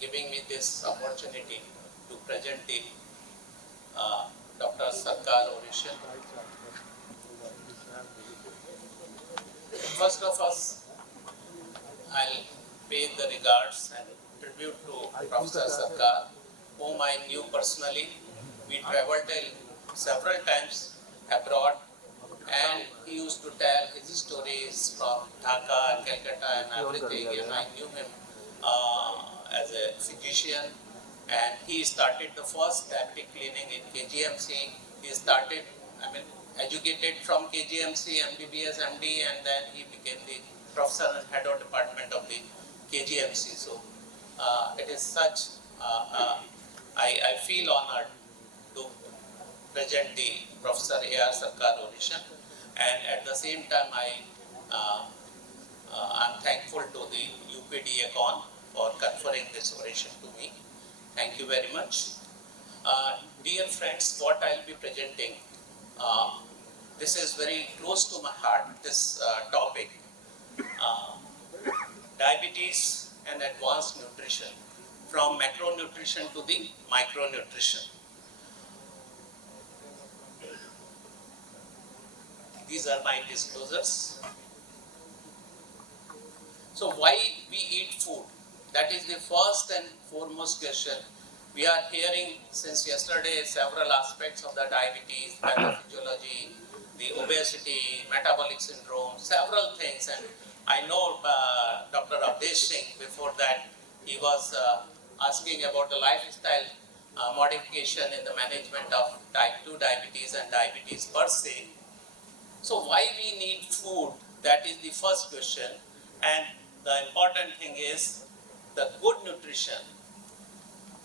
giving me this opportunity to present the Dr. Sarkar Oration. First of us, I'll pay the regards and tribute to Professor Sarkar, whom I knew personally. We traveled several times abroad, and he used to tell his stories from Dhaka, Calcutta, and everything. And I knew him as a physician, and he started the first diabetic clinic in KGMC. He started, educated from KGMC, MBBS, MD, and then he became the professor and head of department of the KGMC. So it is such, I feel honored to present the Professor A.R. Sarkar Oration, and at the same time I'm thankful to the UPDA-CON for conferring this oration to me. Thank you very much. Dear friends, what I'll be presenting, this is very close to my heart, this topic, diabetes and advanced nutrition, from macronutrition to the micronutrition. These are my disclosures. So why we eat food? That is the first and foremost question. We are hearing since yesterday several aspects of the diabetes, pathophysiology, the obesity, metabolic syndrome, several things. And I know Dr. Avdesh Singh, before that, he was asking about the lifestyle modification in the management of type 2 diabetes and diabetes per se. So why we need food? That is the first question. And the important thing is the good nutrition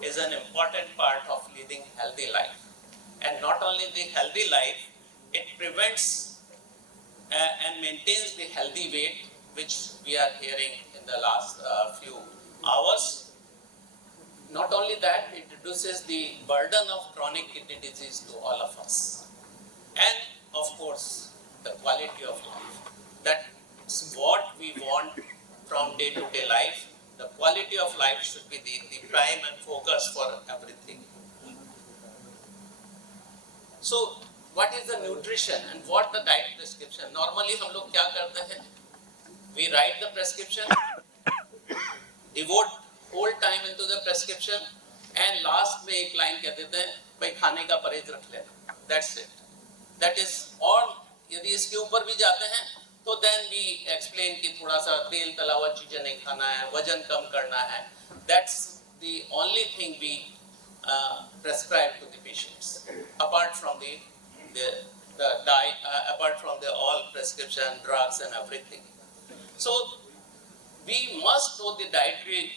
is an important part of leading healthy life. And not only the healthy life, it prevents and maintains the healthy weight, which we are hearing in the last few hours. Not only that, it reduces the burden of chronic kidney disease to all of us. And of course, the quality of life. That's what we want from day-to-day life. The quality of life should be the prime and focus for everything. So, what is the nutrition and what the diet prescription? Normally, हम लोग क्या करते हैं? We write the prescription, devote whole time into the prescription, and last में एक line कह देते हैं, भाई खाने का परहेज रख लेना. That's it. That is all. यदि इसके ऊपर भी जाते हैं तो then we explain कि थोड़ा सा तेल तला हुआ चीजें नहीं खाना है, वजन कम करना है. That's the only thing we prescribe to the patients, apart from the diet, apart from the all prescription drugs and everything. So we must know the dietary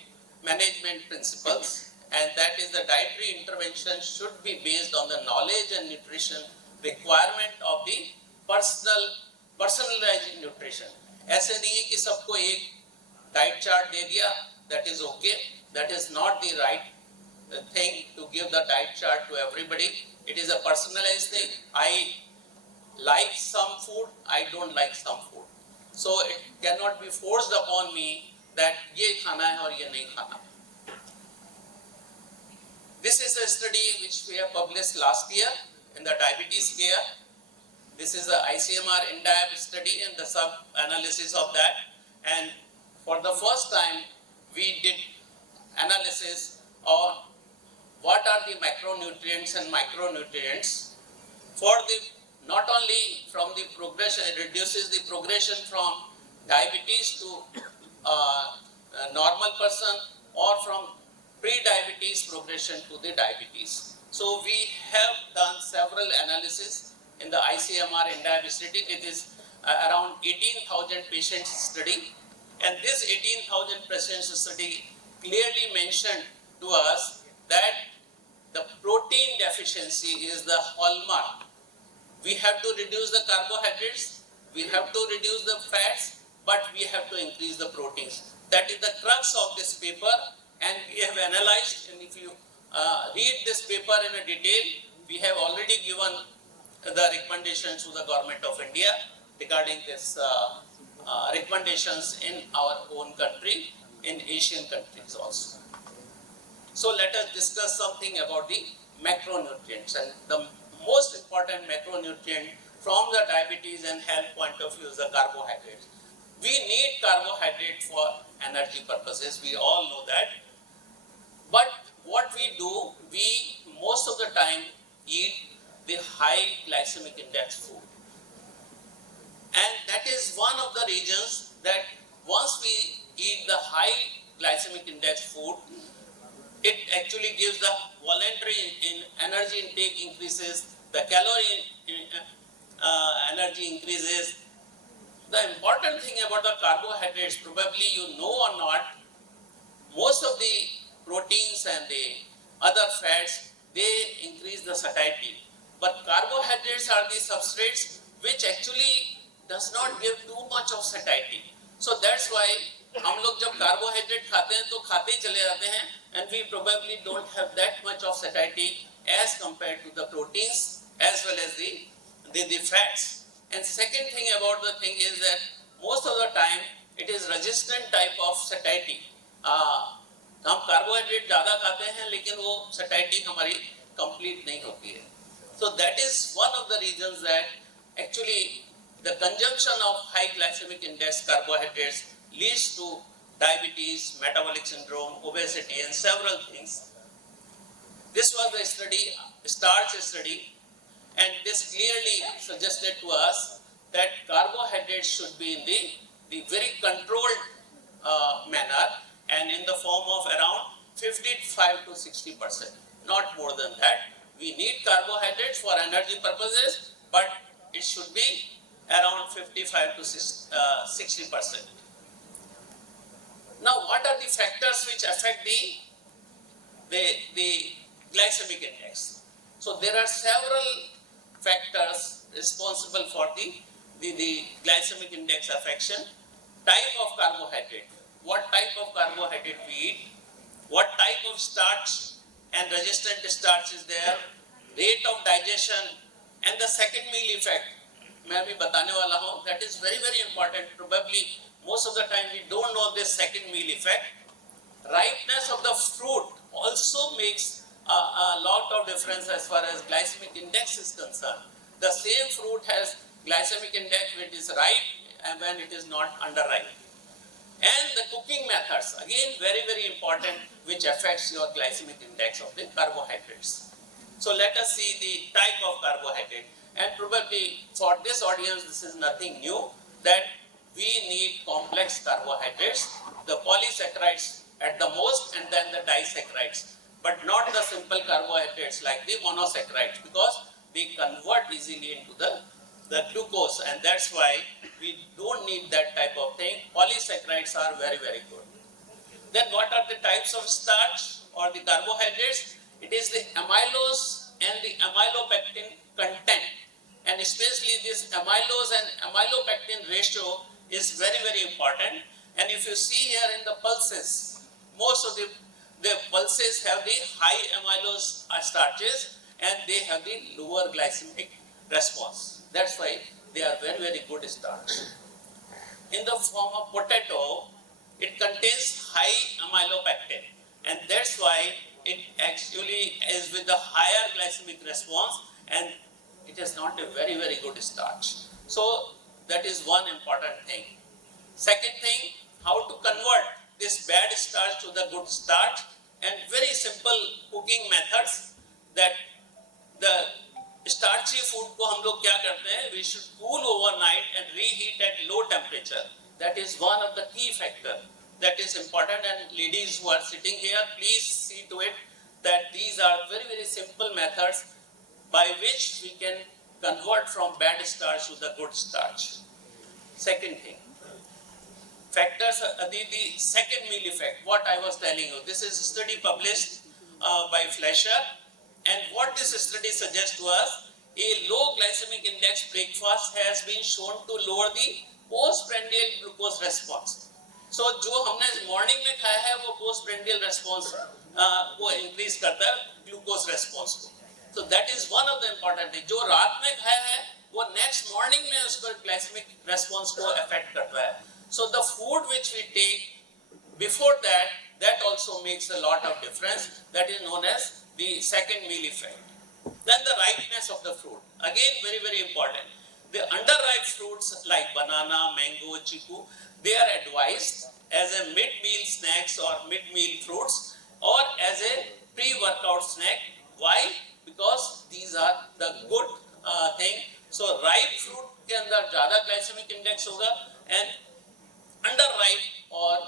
management principles, and that is the dietary intervention should be based on the knowledge and nutrition requirement of the personalized nutrition. ऐसे नहीं है कि सबको एक diet chart दे दिया, that is okay. That is not the right thing to give the diet chart to everybody. It is a personalized thing. I like some food, I don't like some food. So it cannot be forced upon me that ये खाना है और ये नहीं खाना. This is a study which we have published last year in the diabetes care. This is the ICMR INDIAB study and the sub-analysis of that. And for the first time, we did analysis on what are the macronutrients and micronutrients for the, not only from the progression, it reduces the progression from diabetes to a normal person, or from pre-diabetes progression to the diabetes. So we have done several analysis in the ICMR INDIAB study. It is around 18,000 patients study, and this 18,000 patients study clearly mentioned to us that the protein deficiency is the hallmark. We have to reduce the carbohydrates, we have to reduce the fats, but we have to increase the proteins. That is the crux of this paper, and we have analyzed, and if you read this paper in a detail, we have already given the recommendations to the government of India regarding this recommendations in our own country, in Asian countries also. So let us discuss something about the macronutrients, and the most important macronutrient from the diabetes and health point of view is the carbohydrates. We need carbohydrate for energy purposes, we all know that. But what we do, we most of the time eat the high glycemic index food. And that is one of the reasons that once we eat the high glycemic index food, it actually gives the voluntary energy intake increases, the calorie energy increases. The important thing about the carbohydrates, probably you know or not, most of the proteins and the other fats, they increase the satiety. But carbohydrates are the substrates which actually does not give too much of satiety. So that's why हम लोग जब carbohydrate खाते हैं तो खाते ही चले जाते हैं, and we probably don't have that much of satiety as compared to the proteins as well as the fats. And second thing about the thing is that most of the time it is resistant type of satiety. हम carbohydrate ज़्यादा खाते हैं लेकिन वो satiety हमारी complete नहीं होती है. So that is one of the reasons that actually the consumption of high glycemic index carbohydrates leads to diabetes, metabolic syndrome, obesity, and several things. This was the study, starch study, and this clearly suggested to us that carbohydrates should be in the very controlled manner and in the form of around 55 to 60%, not more than that. We need carbohydrates for energy purposes, but it should be around 55 to 60%. Now, what are the factors which affect the glycemic index? So there are several factors responsible for the glycemic index affection. Type of carbohydrate, what type of carbohydrate we eat, what type of starch and resistant starch is there, rate of digestion, and the second meal effect. मैं अभी बताने वाला हूँ, that is very very important. Probably most of the time we don't know this second meal effect. Ripeness of the fruit also makes a lot of difference as far as glycemic index is concerned. The same fruit has glycemic index when it is ripe and when it is not underripe. And the cooking methods, again very very important, which affects your glycemic index of the carbohydrates. So let us see the type of carbohydrate. And probably for this audience this is nothing new, that we need complex carbohydrates, the polysaccharides at the most, and then the disaccharides, but not the simple carbohydrates like the monosaccharides, because they convert easily into the glucose, and that's why we don't need that type of thing. Polysaccharides are very very good. Then what are the types of starch or the carbohydrates? It is the amylose and the amylopectin content, and especially this amylose and amylopectin ratio is very very important. And if you see here in the pulses, most of the pulses have the high amylose starches and they have the lower glycemic response. That's why they are very very good starch. In the form of potato, it contains high amylopectin, and that's why it actually is with the higher glycemic response, and it is not a very very good starch. So that is one important thing. Second thing, how to convert this bad starch to the good starch, and very simple cooking methods. That the starchy food को हम लोग क्या करते हैं, we should cool overnight and reheat at low temperature. That is one of the key factor that is important. And ladies who are sitting here, please see to it that these are very very simple methods by which we can convert from bad starch to the good starch. Second thing, factors, the second meal effect, what I was telling you, this is a study published by Fleischer, and what this study suggests to us, a low glycemic index breakfast has been shown to lower the postprandial glucose response. So जो हमने morning में खाया है वो postprandial response को increase करता है glucose response को. So that is one of the important thing. जो रात में खाया है वो next morning में उसको glycemic response को affect करता है. So the food which we take before that that also makes a lot of difference. That is known as the second meal effect. Then the ripeness of the fruit. Again, very, very important. The underripe fruits like banana, mango, chiku, they are advised as a mid-meal snacks or mid-meal fruits or as a pre-workout snack. Why? Because these are the good thing. So ripe fruit के अंदर ज़्यादा glycemic index होगा and underripe or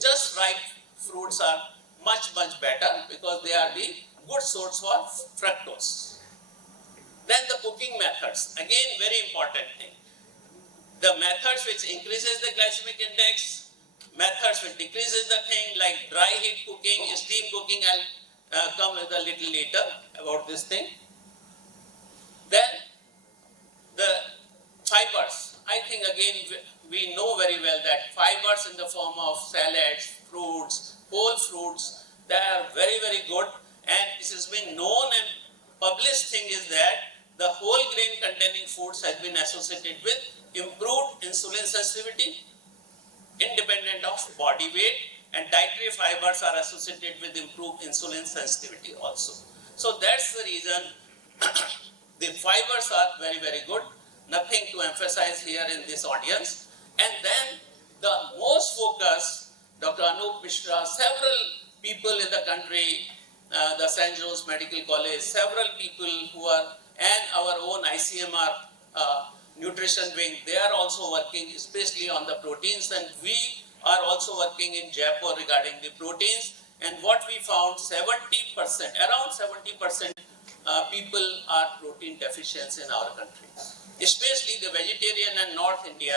just ripe fruits are much better because they are the good source for fructose. Then the cooking methods, again very important thing. The methods which increases the glycemic index, methods which decreases the thing like dry heat cooking, steam cooking, I'll come with a little later about this thing. Then the fibers, I think again we know very well that fibers in the form of salads, fruits, whole fruits, they are very good, and this has been known and published thing is that the whole grain containing foods has been associated with improved insulin sensitivity, independent of body weight, and dietary fibers are associated with improved insulin sensitivity also. So that's the reason the fibers are very good. Nothing to emphasize here in this audience. And then the most focus, Dr. Anup Mishra, several people in the country, the St. John's Medical College, several people who are, and our own ICMR nutrition wing, they are also working especially on the proteins, and we are also working in Jaipur regarding the proteins. And what we found, 70%, around 70% people are protein deficient in our country. Especially the vegetarian and North India,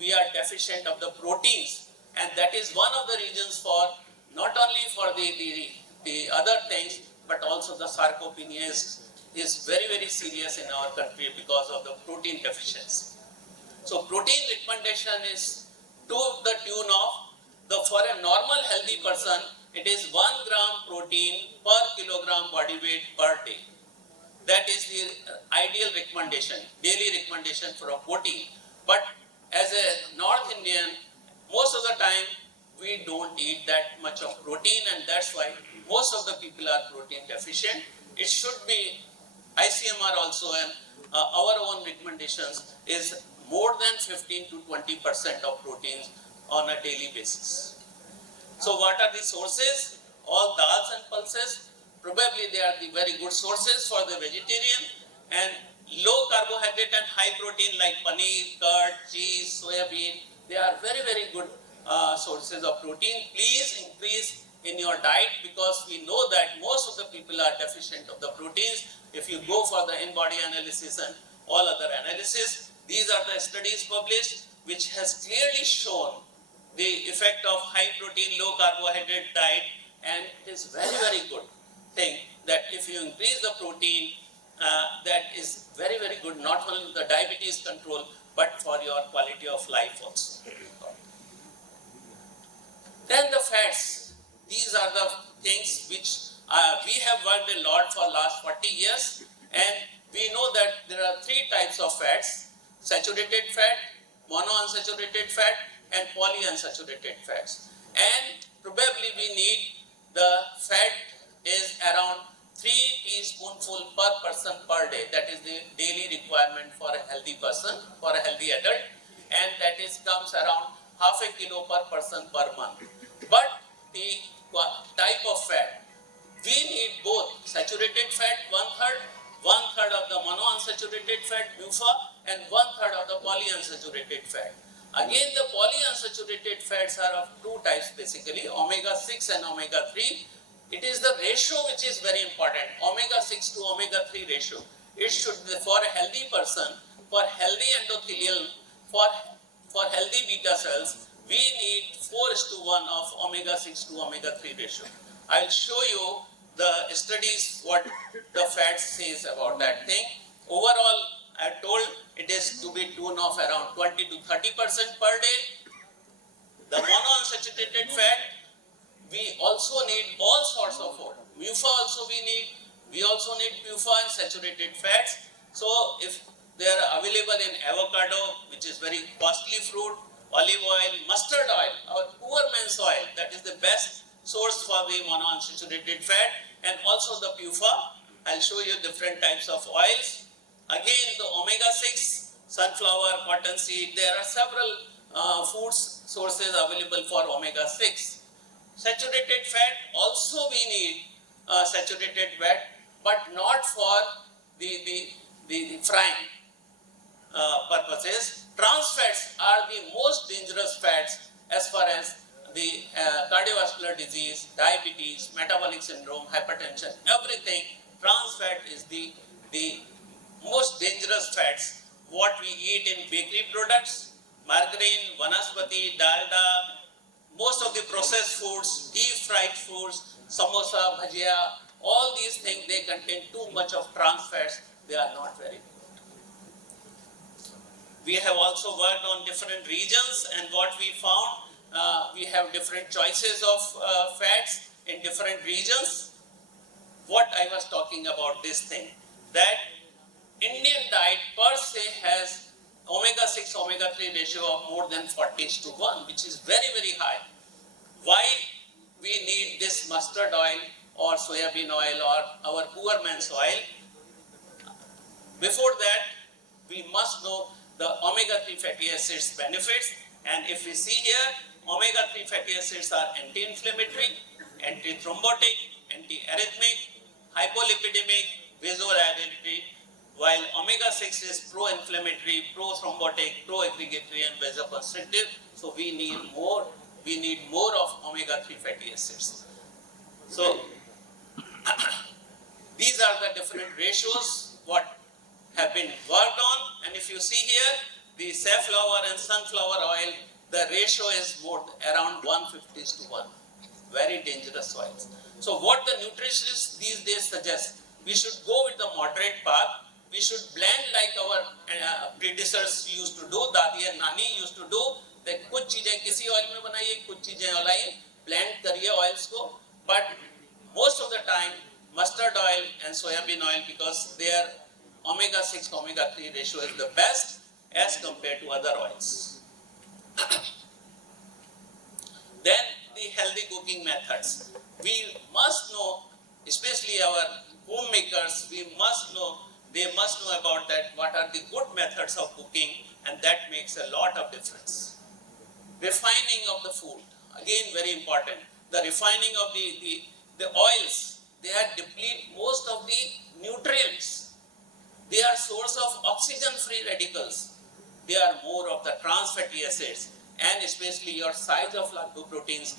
we are deficient of the proteins, and that is one of the reasons for not only for the other things, but also the sarcopenia is very serious in our country because of the protein deficiency. So protein recommendation is to the tune of for a normal healthy person, it is 1 gram protein per kilogram body weight per day. That is the ideal recommendation, daily recommendation for a protein. But as a North Indian, most of the time we don't eat that much of protein, and that's why most of the people are protein deficient. It should be ICMR also, and our own recommendations is more than 15 to 20% of proteins on a daily basis. So what are the sources? All dals and pulses. Probably they are the very good sources for the vegetarian, and low carbohydrate and high protein like paneer, curd, cheese, soya bean, they are very good sources of protein. Please increase in your diet because we know that most of the people are deficient of the proteins. If you go for the in-body analysis and all other analysis, these are the studies published which has clearly shown the effect of high protein, low carbohydrate diet, and it is very good thing that if you increase the protein, that is very good, not only the diabetes control, but for your quality of life also. Then the fats, these are the things which we have worked a lot for last 40 years, and we know that there are 3 types of fats: saturated fat, monounsaturated fat, and polyunsaturated fats. And probably we need the fat is around 3 teaspoonful per person per day. That is the daily requirement for a healthy person, for a healthy adult, and that is comes around half a kilo per person per month. But the type of fat, we need both saturated fat 1/3 of the monounsaturated fat MUFA, and 1/3 of the polyunsaturated fat. Again, the polyunsaturated fats are of 2 types basically, omega-6 and omega-3. It is the ratio which is very important, omega-6 to omega-3 ratio. It should be for a healthy person, for healthy endothelial, for healthy beta cells, we need 4:1 of omega-6 to omega-3 ratio. I will show you the studies what the fat says about that thing. Overall, I told it is to be tune of around 20 to 30% per day. The monounsaturated fat, we also need all sorts of food. MUFA also we need. We also need MUFA and saturated fats. So if they are available in avocado, which is very costly fruit, olive oil, mustard oil, our poor man's oil, that is the best source for the monounsaturated fat, and also the PUFA. I'll show you different types of oils. Again, the omega-6, sunflower, cottonseed, there are several food sources available for omega-6. Saturated fat, also we need saturated fat, but not for the frying purposes. Trans fats are the most dangerous fats as far as the cardiovascular disease, diabetes, metabolic syndrome, hypertension, everything. Trans fat is the most dangerous fats. What we eat in bakery products, margarine, vanaspati, dalda, most of the processed foods, deep fried foods, samosa, bhajia, all these things, they contain too much of trans fats. They are not very good. We have also worked on different regions, and what we found, we have different choices of fats in different regions. What I was talking about this thing, that Indian diet per se has omega-6, omega-3 ratio of more than 40:1, which is very, very high. Why we need this mustard oil or soybean oil or our poor man's oil? Before that, we must know the omega-3 fatty acids benefits, and if we see here, omega-3 fatty acids are anti-inflammatory, anti-thrombotic, anti-arrhythmic, hypolipidemic, vasodilator, while omega-6 is pro-inflammatory, pro-thrombotic, pro-aggregatory, and vasoconstrictive. So we need more of omega-3 fatty acids. So these are the different ratios what have been worked on, and if you see here, the safflower and sunflower oil, the ratio is more around 150:1. Very dangerous oils. So what the nutritionists these days suggest, we should go with the moderate path. We should blend like our predecessors used to do, Dadi and Nani used to do. That कुछ चीजें किसी oil में बनाइए, कुछ चीजें बनाइए, blend करिए oils को. But most of the time, mustard oil and soybean oil, because their omega-6, omega-3 ratio is the best as compared to other oils. Then the healthy cooking methods. We must know, especially our homemakers, they must know about that, what are the good methods of cooking, and that makes a lot of difference. Refining of the food, again very important. The refining of the oils, they are deplete most of the nutrients. They are source of oxygen-free radicals. They are more of the trans fatty acids, and especially your size of lipoproteins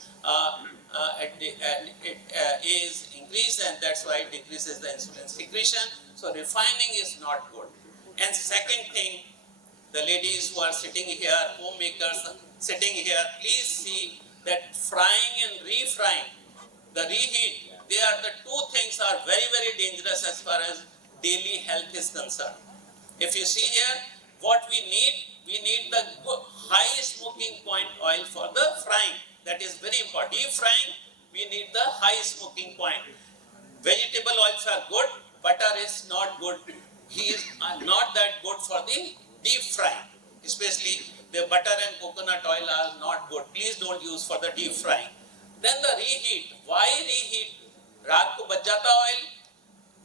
is increased, and that's why it decreases the insulin secretion. So refining is not good. And second thing, the ladies who are sitting here, homemakers sitting here, please see that frying and refrying, the reheat, they are the two things are very, very dangerous as far as daily health is concerned. If you see here, what we need the high smoking point oil for the frying. That is very important. Deep frying, we need the high smoking point. Vegetable oils are good, butter is not good. He is not that good for the deep frying. Especially the butter and coconut oil are not good. Please don't use for the deep frying. Then the reheat. Why reheat? रात को बच जाता oil,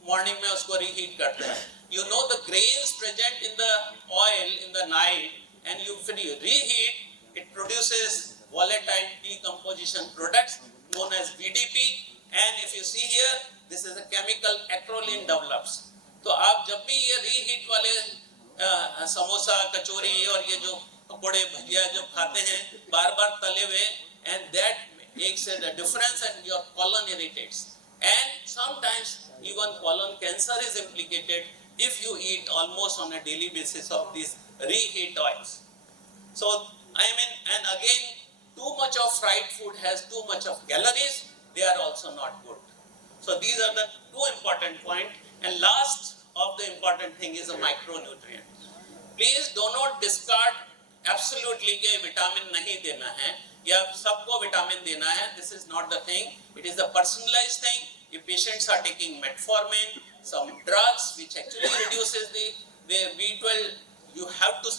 morning में उसको reheat करते हैं. You know the grains present in the oil in the night, and you reheat, it produces volatile decomposition products known as VDP. And if you see here, this is a chemical acrolein develops. तो आप जब भी ये reheat वाले समोसा, कचौरी और ये जो पकोड़े भजिया जो खाते हैं बार-बार तले हुए, and that makes a difference, and your colon irritates. And sometimes even colon cancer is implicated if you eat almost on a daily basis of these reheat oils. So and again, too much of fried food has too much of calories. They are also not good. So these are the two important points. And last of the important thing is a micronutrient. Please do not discard absolutely कि vitamin नहीं देना है या सबको vitamin देना है. This is not the thing. It is a personalized thing. If patients are taking metformin, some drugs which actually reduces the B12, you have to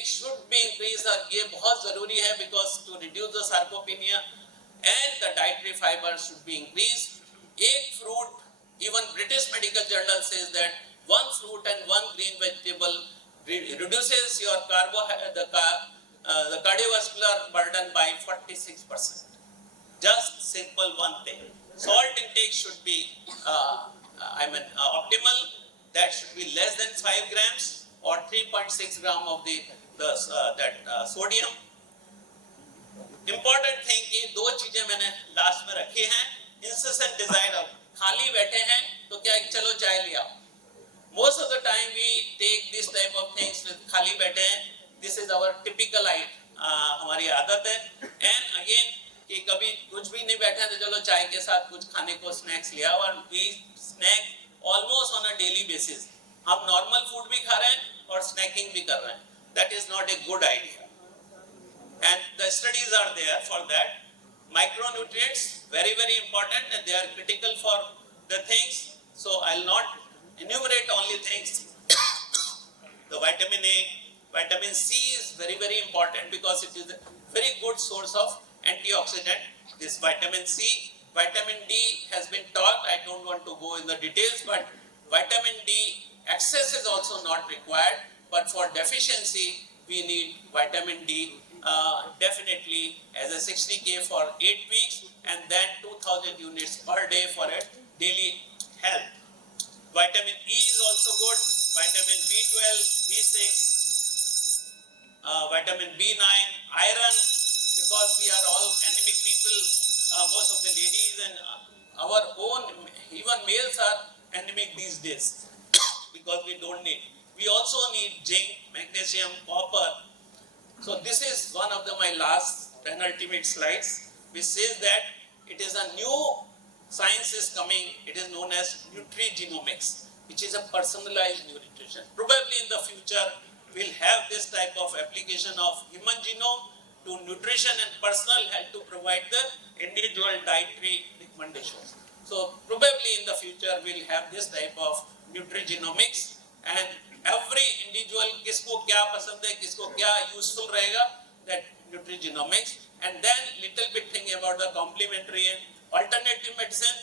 should be increased और ये बहुत जरूरी है because to reduce the sarcopenia and the dietary fiber should be increased. एक fruit, even British Medical Journal says that one fruit and one green vegetable reduces your the cardiovascular burden by 46%. Just simple one thing. Salt intake should be optimal. That should be less than 5 grams or 3.6 gram of sodium. Important thing कि दो चीजें मैंने last में रखी हैं. Incessant desire of खाली बैठे हैं तो क्या चलो चाय लिया. Most of the time we take this type of things with खाली बैठे हैं. This is our typical हमारी आदत है. And again कि कभी कुछ भी नहीं बैठे तो चलो चाय के साथ कुछ खाने को स्नैक्स लिया और we snack almost on a daily basis. हम नॉर्मल फूड भी खा रहे हैं और स्नैकिंग भी कर रहे हैं. That is not a good idea. And the studies are there for that. Micronutrients, very important, and they are critical for the things. So I'll not enumerate only things. The vitamin A, vitamin C is very important because it is a very good source of antioxidant. This vitamin C, vitamin D has been talked. I don't want to go in the details, but vitamin D excess is also not required. But for deficiency, we need vitamin D definitely as a 60K for 8 weeks and then 2000 units per day for a daily health. Vitamin E is also good. Vitamin B12, B6, vitamin B9, iron, because we are all anemic people, most of the ladies and our own, even males are anemic these days because we don't need. We also need zinc, magnesium, copper. So this is one of my last penultimate slides, which says that it is a new science is coming. It is known as nutrigenomics, which is a personalized nutrition. Probably in the future, we'll have this type of application of human genome to nutrition and personal health to provide the individual dietary recommendations. So probably in the future, we'll have this type of nutrigenomics and every individual किसको क्या पसंद है, किसको क्या useful रहेगा, that nutrigenomics. And then little bit thing about the complementary and alternative medicine.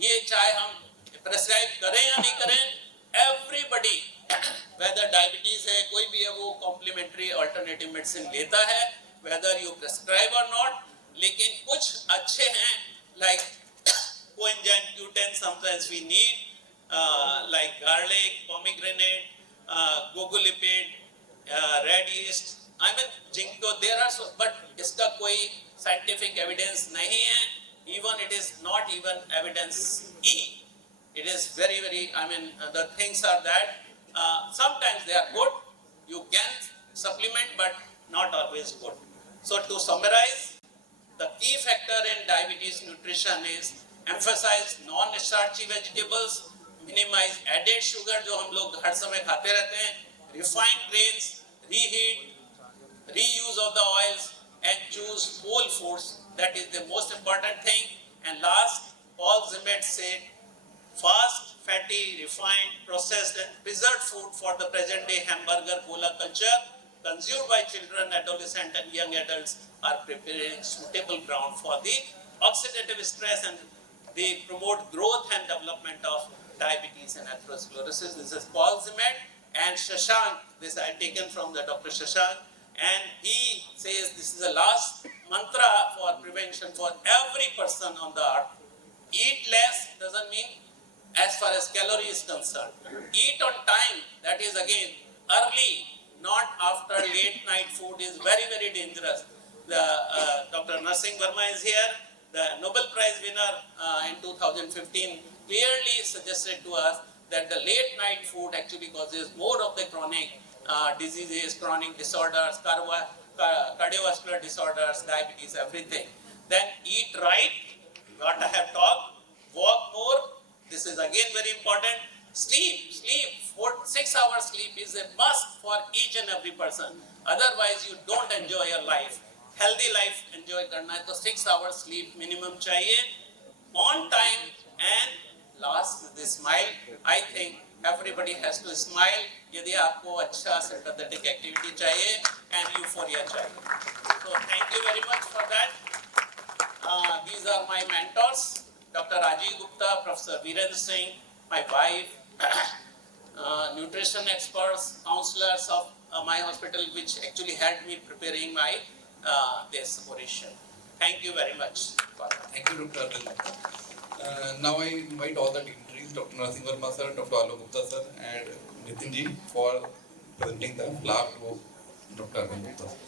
ये चाहे हम prescribe करें या नहीं करें, everybody whether diabetes है, कोई भी है वो complementary alternative medicine लेता है, whether you prescribe or not. लेकिन कुछ अच्छे हैं like coenzyme Q10 sometimes we need, like garlic, pomegranate, gogolipid, red yeast. I mean, ginkgo. There are so, but इसका कोई scientific evidence नहीं है. Even it is not even evidence E. It is very. I mean, the things are that sometimes they are good. You can supplement, but not always good. So to summarize, the key factor in diabetes nutrition is emphasize non-starchy vegetables, minimize added sugar जो हम लोग हर समय खाते रहते हैं, refined grains, reheat, reuse of the oils, and choose whole foods. That is the most important thing. And last, Paul Zimmet said, fast, fatty, refined, processed, and preserved food for the present day hamburger cola culture consumed by children, adolescents, and young adults are preparing suitable ground for the oxidative stress, and they promote growth and development of diabetes and atherosclerosis. This is Paul Zimmet and Shashank. This I taken from the Dr. Shashank, and he says this is the last mantra for prevention for every person on the earth. Eat less doesn't mean as far as calorie is concerned. Eat on time. That is again early, not after late night food is very dangerous. The Dr. Narsingh Verma is here. The Nobel Prize winner in 2015 clearly suggested to us that the late night food actually causes more of the chronic diseases, chronic disorders, cardiovascular disorders, diabetes, everything. Then eat right, what I have talked, walk more. This is again very important. Sleep, 6 hours sleep is a must for each and every person. Otherwise you don't enjoy your life. Healthy life enjoy करना है तो 6 hours sleep minimum चाहिए, on time, and last the smile. I think Everybody has to smile. यदि आपको अच्छा sympathetic activity चाहिए and euphoria चाहिए. So thank you very much for that. These are my mentors, Dr. Arvind Gupta, Professor Virendra Singh, my wife, nutrition experts, counselors of my hospital, which actually helped me preparing my this oration. Thank you very much for that. Thank you, Dr. Arvind. Now I invite all the dignitaries, Dr. Narsingh Verma sir, Dr. Alok Gupta sir, and Nitin ji for presenting the flower to Dr. Arvind Gupta sir.